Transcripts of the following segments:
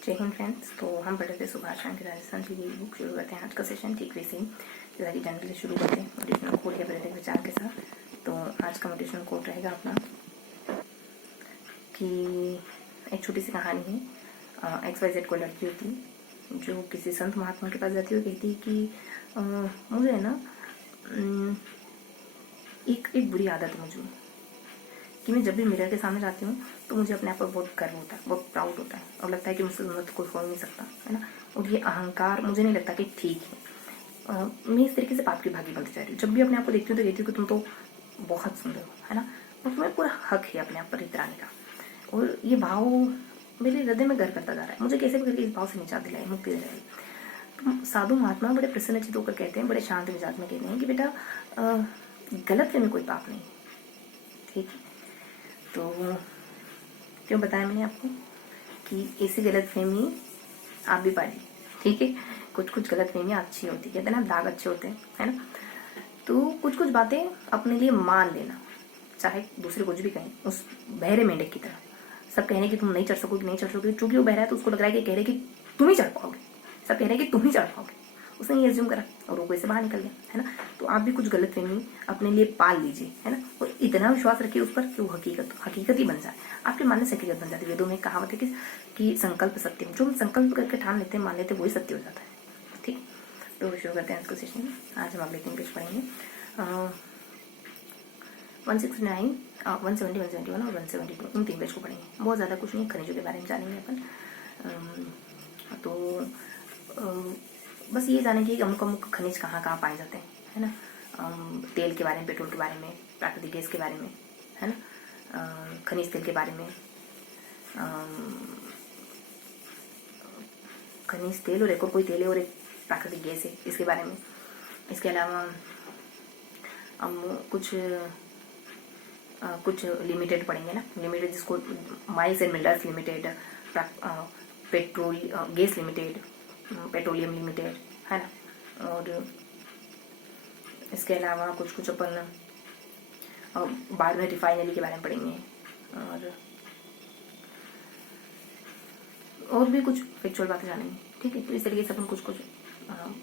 जय हिंद फ्रेंड्स। तो हम पढ़ रहे थे सुभाष शांति राजस्थान की बुक। शुरू करते हैं आज का सेशन ठीक वैसे ही जैसा कि जनरली शुरू करते हैं मोटिवेशनल कोट या प्रेरक विचार के साथ। तो आज का मोटिवेशनल कोट रहेगा अपना कि एक छोटी सी कहानी है। XYZ को लड़की होती जो किसी संत महात्मा के पास जाती है और कहती है कि मुझे है ना एक बुरी आदत है मुझे कि मैं जब भी मिरर के सामने जाती हूँ तो मुझे अपने आप पर बहुत गर्व होता है, बहुत प्राउड होता है और लगता है कि मुझसे तो कोई हो नहीं सकता, है ना। और ये अहंकार मुझे नहीं लगता कि ठीक है। मैं इस तरीके से पाप की भागी बनती जा रही हूँ। जब भी अपने आप को देखती हूँ तो कहती हूँ कि तुम तो बहुत सुंदर हो, है ना। और तुम्हें पूरा हक है अपने आप पर इतराने का। और ये भाव मेरे हृदय में घर करता जा रहा है। मुझे कैसे भी करके इस भाव से निजात दिलाई, मुक्ति दिलाई। तो साधु महात्मा बड़े प्रसन्नचित होकर कहते हैं, बड़े शांत मिजाज में कहते हैं कि बेटा गलत में कोई पाप नहीं, ठीक है। तो क्यों बताया मैंने आपको कि ऐसी गलतफहमी आप भी पाली, ठीक है। कुछ कुछ गलतफहमियां अच्छी होती है, कहते हैं ना दाग अच्छे होते हैं, है ना। तो कुछ कुछ बातें अपने लिए मान लेना, चाहे दूसरे कुछ भी कहें। उस बहरे मेंढक की तरह सब कह रहे हैं कि तुम नहीं चढ़ सकोगे, नहीं चढ़ सकोगे। चूंकि वो बहरा है तो उसको लग रहा है कि कह रहे कि तुम ही चढ़ पाओगे। सब कह रहे हैं कि तुम ही चढ़ पाओगे। उसने ये एज्यूम करा और वो कोई से बाहर निकल गया, है ना। तो आप भी कुछ गलतफहमी अपने लिए पाल लीजिए, है ना। और इतना विश्वास रखिए उस पर कि वो हकीकत ही बन जाए, आपके मानने से हकीकत बन जाती है। वेदों में कहावत है कि संकल्प सत्यम, जो हम संकल्प करके ठान लेते हैं, मान लेते हैं, वही सत्य हो जाता है, ठीक। तो शुरू करते हैं आज का सेशन। आज हम अगले 3 पेज पढ़ेंगे। 169, 170, 171 और 172 इन 3 पेज को पढ़ेंगे। बहुत ज़्यादा कुछ नहीं, खनिजों के बारे में जानेंगे अपन। तो बस ये जानेंगे कि अमुक अमुक खनिज कहाँ कहाँ पाए जाते हैं, है ना। तेल के बारे में, पेट्रोल के बारे में, प्राकृतिक गैस के बारे में, है ना। खनिज तेल के बारे में, खनिज तेल और एक और कोई तेल है और एक प्राकृतिक गैस है, इसके बारे में। इसके अलावा हम कुछ लिमिटेड पढ़ेंगे ना। लिमिटेड जिसको miles and minerals limited, petrol gas limited, petroleum limited, है ना। और इसके अलावा कुछ कुछ अपन बाद में रिफाइनरी के बारे में पढ़ेंगे और भी कुछ फैक्चुअल बातें जानेंगे, ठीक है। तो इस तरीके से अपन कुछ कुछ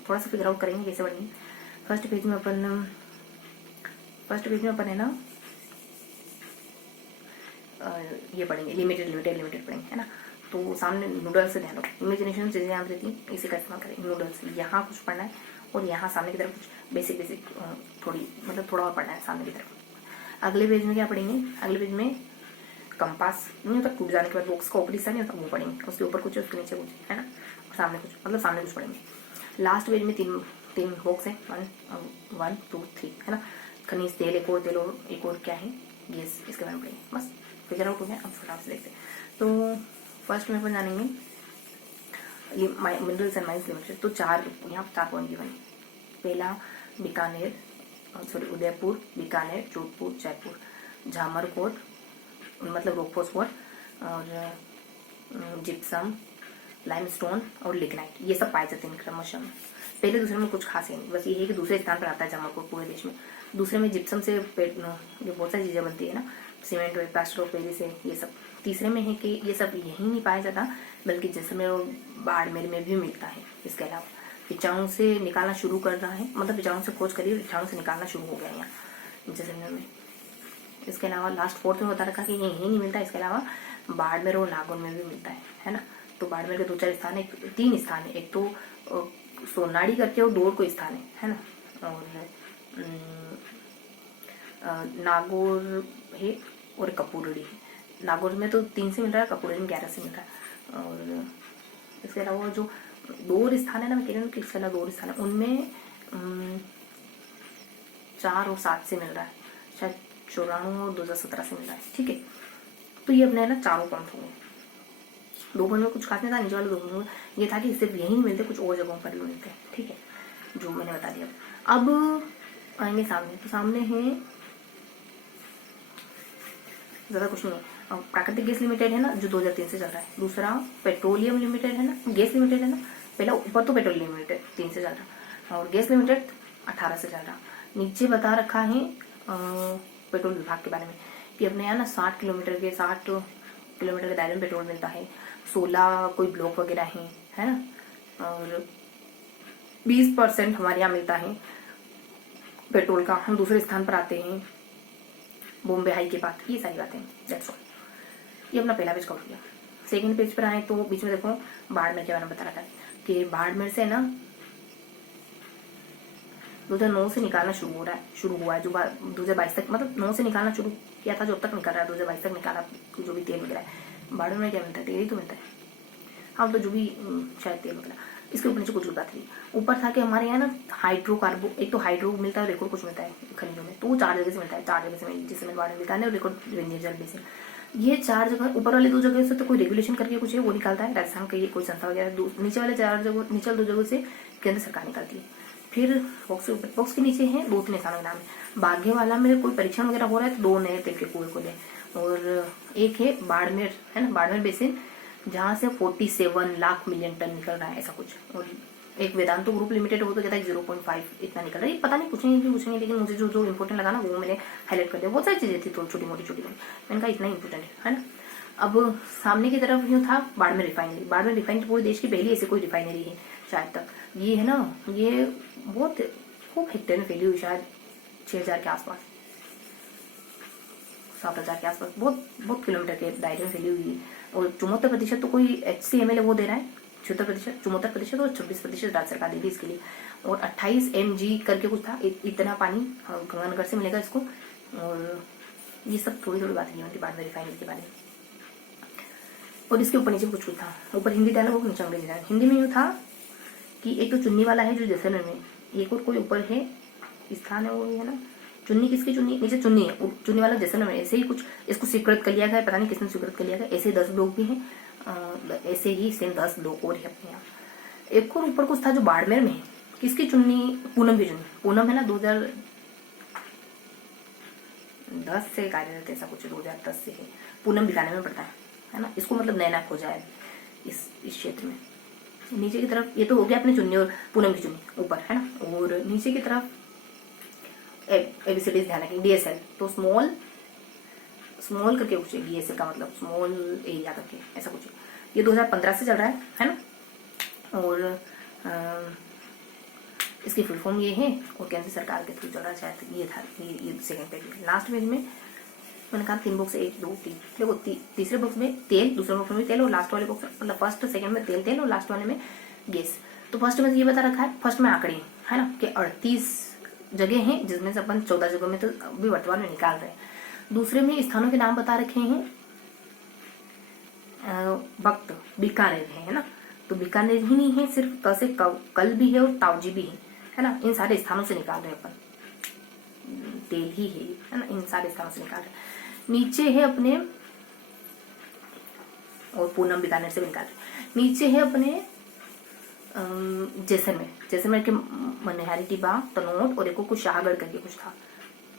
थोड़ा सा फिगर आउट करेंगे कैसे पढ़ेंगे। फर्स्ट पेज में अपन है ना ये पढ़ेंगे लिमिटेड पढ़ेंगे, है ना। तो सामने नूडल्स से ध्यान रखो, इमेजिनेशन चीजें याद रहती हैं, इसी का इस्तेमाल करेंगे। नूडल्स यहाँ कुछ पढ़ना है और यहाँ सामने की तरफ कुछ बेसिक थोड़ा और पढ़ना है सामने की तरफ। अगले पेज में क्या पढ़ेंगे? अगले पेज में कंपास नहीं होता, टूट जाने के बाद बॉक्स का ऊपर हिस्सा नहीं होता, वो पढ़ेंगे। उसके ऊपर कुछ है, उसके नीचे कुछ, है ना। सामने कुछ सामने कुछ पढ़ेंगे। लास्ट पेज में तीन बॉक्स है, 1, 2, 3, है ना। खनिज तेल, एक और तेल और एक और क्या है, गैस, इसके बारे में पढ़ेंगे। बस फिगर आउट हो गया। अब फटाफट से देखते हैं। तो फर्स्ट में अपन जानेंगे मिनरल्स एंड माइंस लिमिटेड। तो यहाँ 4 पॉइंट गिवन है। पहला उदयपुर, बीकानेर, जोधपुर, जयपुर, झामरकोट मतलब रॉक फॉस्फोर और जिप्सम, लाइमस्टोन और लिग्नाइट, ये सब पाए जाते हैं क्रमशः। पहले दूसरे में कुछ खास है नहीं, बस ये है कि दूसरे स्थान पर आता है झामरकोट पूरे देश में। दूसरे में जिप्सम से जो बहुत सारी चीजें बनती है ना, सीमेंट, प्लास्टर ऑफ पेरिस है, ये सब। तीसरे में है कि ये सब यहीं नहीं पाया जाता, बल्कि जैसलमेर और बाड़मेर में भी मिलता है। इसके अलावा पिचाऊ से निकालना शुरू कर रहा है, मतलब पिचाऊ से खोज करिए, पिचाऊ से निकालना शुरू हो गया यहाँ जैसलमेर में। इसके अलावा लास्ट 4th में बता रखा कि यहीं नहीं मिलता, इसके अलावा बाड़मेर और नागौर में भी मिलता है ना। तो बाड़मेर के 2-4 स्थान है, 3 स्थान है। एक तो सोनाड़ी करके और डोर को स्थान है ना। और नागौर है और कपूरड़ी है। नागौर में तो 3 से मिल रहा है, कपूरड़ी में 11 से मिल रहा है। और इसके अलावा जो 2 स्थान है ना, मैं कह रही हूँ कि इसके अलावा 2 स्थान है, उनमें 4 और 7 से मिल रहा है, शायद 94 और 2017 से मिल रहा है, ठीक है। तो ये अपने ना 4 पॉइंट हो गए। 2 पॉइंट में कुछ खास नहीं था, नीचे वाले 2 पॉइंट में ये था कि सिर्फ यही नहीं मिलते, कुछ और जगहों पर भी मिलते हैं, ठीक है, जो मैंने बता दिया। अब आएंगे सामने। तो सामने है ज्यादा कुछ नहीं है। प्राकृतिक गैस लिमिटेड है ना, जो 2003 से चल रहा है। दूसरा पेट्रोलियम लिमिटेड है ना, गैस लिमिटेड है ना। पहला ऊपर तो पेट्रोलियम लिमिटेड 3 से चल रहा और गैस लिमिटेड 18 से चल रहा। नीचे बता रखा है पेट्रोल विभाग के बारे में कि अपने यहाँ ना 60 किलोमीटर के दायरे में पेट्रोल मिलता है। 16 कोई ब्लॉक वगैरह हैं, है ना, और 20% हमारे यहाँ मिलता है पेट्रोल का, हम दूसरे स्थान पर आते हैं बॉम्बे हाई के पास। ये सारी बातें, दैट्स ऑल। ये अपना पहला पेज कवर किया। सेकंड पेज पर आए तो बीच में देखो बाड़मेर के बारे में बता रखा है कि बाड़मेर से ना 2009 से निकालना शुरू हुआ है जो 2022 तक, मतलब 9 से निकालना शुरू किया था, जो अब तक निकल रहा है 2022 तक निकाला, जो भी तेल वगैरह है। बाड़मेर में क्या मिलता है, तेल ही तो मिलता है। हाँ, तो जो भी शायद तेल वगैरह। इसके ऊपर नीचे कुछ बात थी। ऊपर था कि हमारे यहाँ ना हाइड्रोकार्बो, एक तो हाइड्रो मिलता है और एक और कुछ मिलता है खनिजों में, तो वो 4 जगह से मिलता है, 4 जगह से, जिसमें बाड़मेर मिलता है और एक और जल बेसिन। ये 4 जगह, ऊपर वाले 2 जगह से तो कोई रेगुलेशन करके कुछ है वो निकालता है राजस्थान का ये कोई संस्था वगैरह, नीचे वाले 4 जगह, नीचे 2 जगह से केंद्र सरकार निकालती है। फिर बॉक्स के नीचे है 2-3 स्थानों के नाम है। बाघेवाला में कोई परीक्षण वगैरह हो रहा है तो 2 नए तेल के कुएं खोले, और एक है बाड़मेर, है ना, बाड़मेर बेसिन, जहां से 47 लाख मिलियन टन निकल रहा है ऐसा कुछ। और एक वेदांतो ग्रुप लिमिटेड हो तो कहता है 0.5 इतना निकल रहा है। पता नहीं पूछेंगे, लेकिन मुझे जो इंपोर्टेंट लगा ना वो मैंने हाईलाइट कर दिया। बहुत सारी चीजें थी तो छोटी मोटी मैंने कहा इतना इंपोर्टेंट है ना। अब सामने की तरफ यूँ था बाड़मेर रिफाइनरी। बाड़मेर रिफाइनरी पूरे देश की पहली ऐसी कोई रिफाइनरी है शायद तक। ये है ना, ये बहुत खूब हेक्टेयर में फैली हुई, शायद 6000 के आसपास, 7000 के आसपास, बहुत किलोमीटर के दायरे में फैली हुई है। और 74% तो कोई HCML वो दे रहा है, 74% और 26% राज्य सरकार दे रही है इसके लिए। और 28 mg करके कुछ था, इतना पानी गंगानगर से मिलेगा इसको। और ये सब थोड़ी बात नहीं होती बाड़मेर रिफाइनरी के बारे में। और इसके ऊपर नीचे कुछ था, ऊपर हिंदी डायलॉग, नीचे अंग्रेजी डायलॉग। हिंदी में यूँ था कि एक तो चुन्नी वाला है जो जैसलमेर में, एक और कोई ऊपर है स्थान है वो है ना, चुन्नी किसकी चुन्नी, नीचे चुन्नी है, चुन्नी वाला जैसलमेर में। ऐसे ही कुछ इसको स्वीकृत कर लिया गया, पता नहीं किसने स्वीकृत कर लिया गया। ऐसे 10 लोग भी हैं, ऐसे ही सेम 10 लोग और है अपने यहाँ। एक और ऊपर कुछ था जो बाड़मेर में है, किसकी चुन्नी, पूनम की चुन्नी। पूनम है ना 2010 से कार्यरत, ऐसा कुछ 2010 से है। पूनम बीकानेर में पड़ता है ना। इसको मतलब नया खोजा है इस क्षेत्र में। नीचे की तरफ ये तो हो गया अपने चुन्नी और पूनम की चुन्नी ऊपर, है ना। और नीचे की तरफ एबीसीडी ध्यान रखें, DSL तो स्मॉल करके कुछ है, DSL का मतलब स्मॉल एरिया करके ऐसा कुछ है। ये 2015 से चल रहा है ना। और इसकी फुल फॉर्म ये है और केंद्र सरकार के थ्रू चल रहा है शायद। ये था ये सेकंड पेज। लास्ट पेज में मैंने कहा 3 बॉक्स, 1 2 3 देखो, तीसरे बॉक्स में तेल, दूसरे बॉक्स में भी तेल, और लास्ट वाले बॉक्स मतलब फर्स्ट सेकंड में तेल और लास्ट वाले में गैस। तो फर्स्ट में ये बता रखा है, फर्स्ट में आंकड़े है ना कि 38 जगह हैं, जिसमें से अपन 14 जगह में तो अभी वर्तमान में निकाल रहे हैं। दूसरे में स्थानों के नाम बता रखे हैं, वक्त बीकानेर है ना, तो बीकानेर ही नहीं है सिर्फ, त से कल भी है और तावजी भी है ना। इन सारे स्थानों से निकाल रहे हैं अपन, तेल ही है ना, इन सारे स्थानों से निकाल रहे हैं। नीचे है अपने, और पूनम बीकानेर से भी निकाल रहे। नीचे है अपने जैसलमेर के मनिहारी टिब्बा, तनोट और एक कुछ शाहगढ़ करके कुछ था,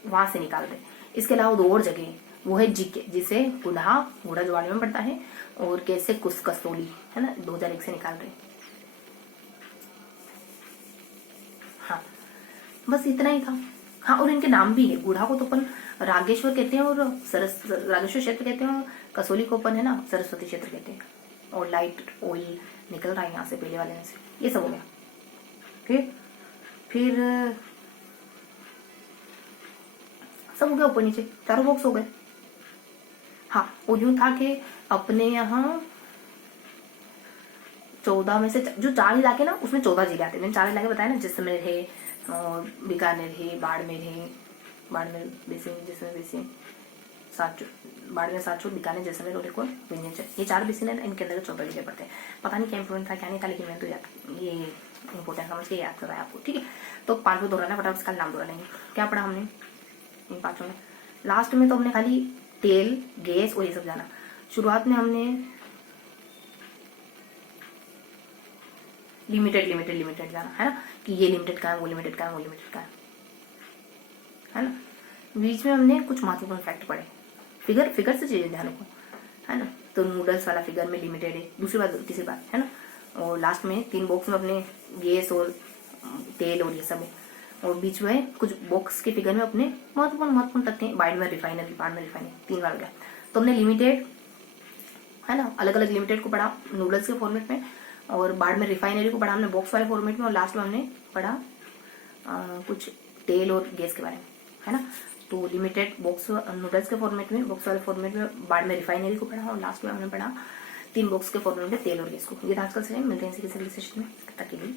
वहां से निकाल रहे। इसके अलावा 2 और जगह, वो है जीके, जिसे गुढ़ा ज्वाली में पड़ता है, और कैसे कसोली है ना, 2001 से निकाल रहे। हाँ, बस इतना ही था। हाँ, और इनके नाम भी है। गुढ़ा को तो अपन रागेश्वर कहते हैं और रागेश्वर क्षेत्र कहते हैं, और कसोली को अपन है ना सरस्वती क्षेत्र कहते हैं। और लाइट ऑयल निकल रहा है यहाँ से पहले वाले में से। ये सब हो गया। फिर सब हो गया, ऊपर नीचे 4 बॉक्स हो गए। हाँ, और यूं था कि अपने यहाँ 14 में से जो 4 इलाके ना, उसमें 14 जिले आते हैं। मैंने 4 इलाके बताया ना, जैसलमेर है, बीकानेर है, बाड़मेर बेसिन, जैसलमेर बेसिन, बाड़मेर, सातचोट, बीकानेर, जैसलमेर और एक और विंध्याचल। ये 4 बेसिन है, इनके अंदर 14 जिले पड़ते हैं। पता नहीं क्या इंपोर्टेंट था क्या नहीं था, लेकिन मैंने तो याद, ये इंपोर्टेंट समझ के याद कराया आपको, ठीक है। तो 5 को दोहराना, फटाफट इसका नाम दोहरा लेंगे। क्या पढ़ा हमने इन 5 में? लास्ट में तो हमने खाली तेल, गैस और ये सब जाना। शुरुआत में हमने लिमिटेड जाना, है ना, कि ये लिमिटेड का है, वो लिमिटेड का है, वो लिमिटेड का है ना। बीच में हमने कुछ महत्वपूर्ण फैक्ट पढ़े, फिगर से चीजें ध्यान रखो, है ना। तो नूडल्स वाला फिगर में लिमिटेड है, दूसरी बात, तीसरी बात, है ना। और लास्ट में 3 बॉक्स में अपने गैस और तेल और ये सब है, और बीच में कुछ बॉक्स के फिगर में अपने महत्वपूर्ण तथ्य, बाड़मेर रिफाइनरी 3 बार हो गया। तो हमने लिमिटेड, है ना। अलग अलग लिमिटेड को पढ़ा नूडल्स के फॉर्मेट में, और बाद में रिफाइनरी को पढ़ा हमने बॉक्स वाले फॉर्मेट में, और लास्ट में हमने पढ़ा कुछ तेल और गैस के बारे में, है ना। तो लिमिटेड बॉक्स नूडल्स के फॉर्मेट में, बॉक्स वाले फॉर्मेट में, बाद में रिफाइनरी को पढ़ा, और लास्ट में हमने पढ़ा 3 बॉक्स के फॉर्मेट में तेल और गैस को। ये था आज का सेशन, मिलते हैं इसी के अगले सेशन में, तब तक के लिए